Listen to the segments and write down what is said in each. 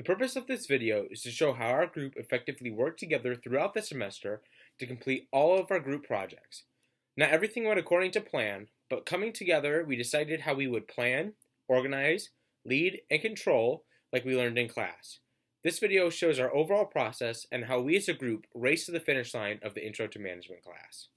The purpose of this video is to show how our group effectively worked together throughout the semester to complete all of our group projects. Not everything went according to plan, but coming together we decided how we would plan, organize, lead, and control like we learned in class. This video shows our overall process and how we as a group raced to the finish line of the Intro to Management class.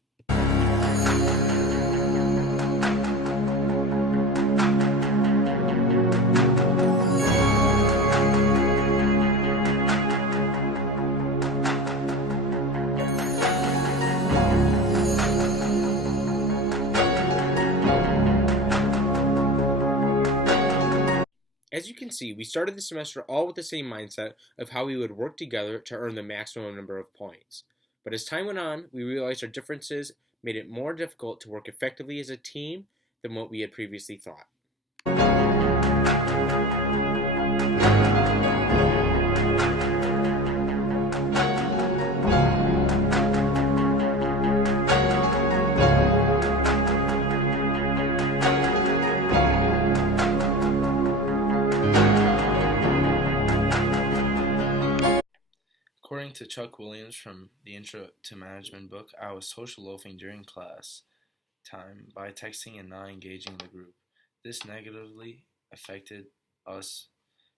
As you can see, we started the semester all with the same mindset of how we would work together to earn the maximum number of points. But as time went on, we realized our differences made it more difficult to work effectively as a team than what we had previously thought. According to Chuck Williams from the Intro to Management book, I was social loafing during class time by texting and not engaging the group. This negatively affected us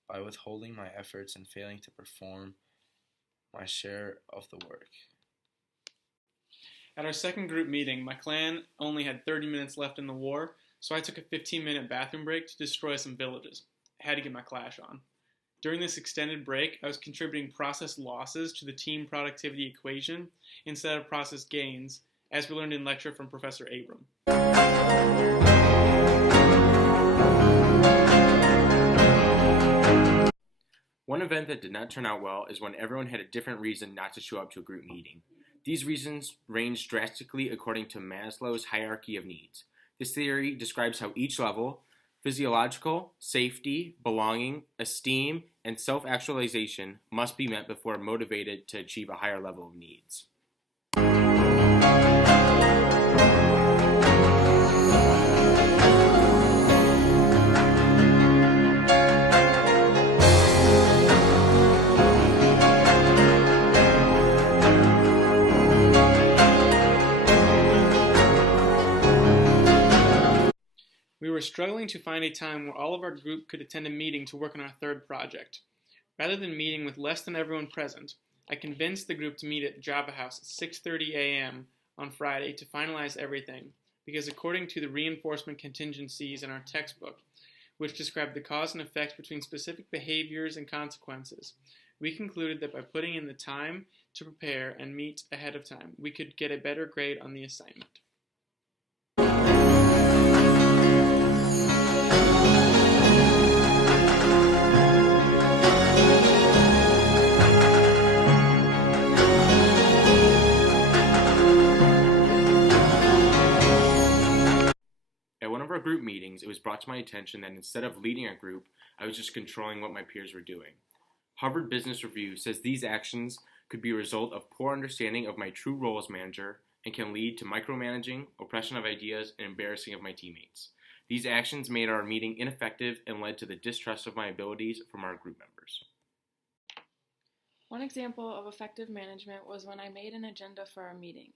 by withholding my efforts and failing to perform my share of the work. At our second group meeting, my clan only had 30 minutes left in the war, so I took a 15-minute bathroom break to destroy some villages. I had to get my clash on. During this extended break, I was contributing process losses to the team productivity equation instead of process gains, as we learned in lecture from Professor Abram. One event that did not turn out well is when everyone had a different reason not to show up to a group meeting. These reasons range drastically according to Maslow's hierarchy of needs. This theory describes how each level, physiological, safety, belonging, esteem, and self-actualization must be met before motivated to achieve a higher level of needs. We were struggling to find a time where all of our group could attend a meeting to work on our third project. Rather than meeting with less than everyone present, I convinced the group to meet at Java House at 6:30 a.m. on Friday to finalize everything, because according to the reinforcement contingencies in our textbook, which describe the cause and effect between specific behaviors and consequences, we concluded that by putting in the time to prepare and meet ahead of time, we could get a better grade on the assignment. At one of our group meetings, it was brought to my attention that instead of leading a group, I was just controlling what my peers were doing. Harvard Business Review says these actions could be a result of poor understanding of my true role as manager and can lead to micromanaging, oppression of ideas, and embarrassing of my teammates. These actions made our meeting ineffective and led to the distrust of my abilities from our group members. One example of effective management was when I made an agenda for our meeting.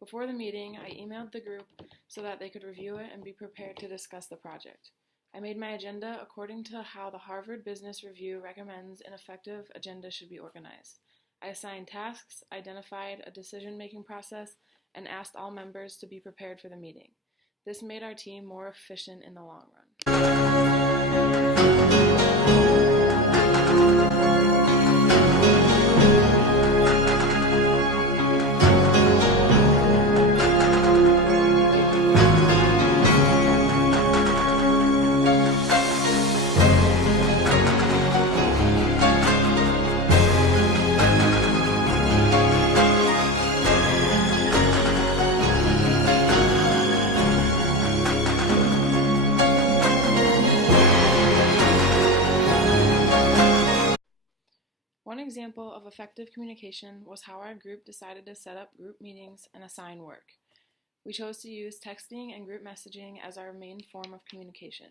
Before the meeting, I emailed the group so that they could review it and be prepared to discuss the project. I made my agenda according to how the Harvard Business Review recommends an effective agenda should be organized. I assigned tasks, identified a decision-making process, and asked all members to be prepared for the meeting. This made our team more efficient in the long run. One example of effective communication was how our group decided to set up group meetings and assign work. We chose to use texting and group messaging as our main form of communication.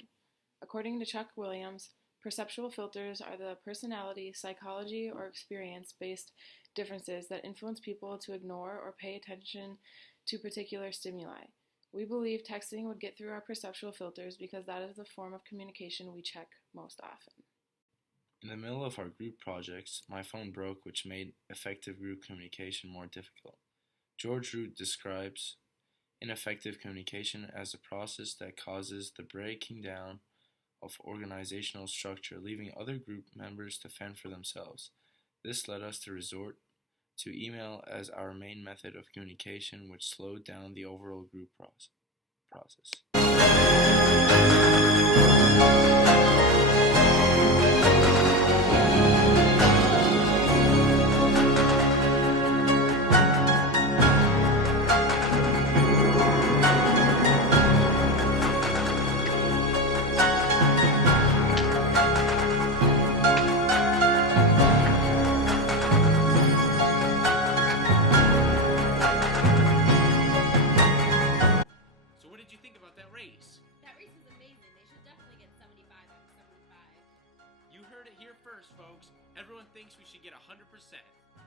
According to Chuck Williams, Perceptual filters are the personality, psychology, or experience based differences that influence people to ignore or pay attention to particular stimuli. We believe texting would get through our perceptual filters because that is the form of communication we check most often. In the middle of our group projects, my phone broke, which made effective group communication more difficult. George Root describes ineffective communication as a process that causes the breaking down of organizational structure, leaving other group members to fend for themselves. This led us to resort to email as our main method of communication, which slowed down the overall group process. So what did you think about that race? That race was amazing. They should definitely get 75 out of 75. You heard it here first, folks. Everyone thinks we should get 100%.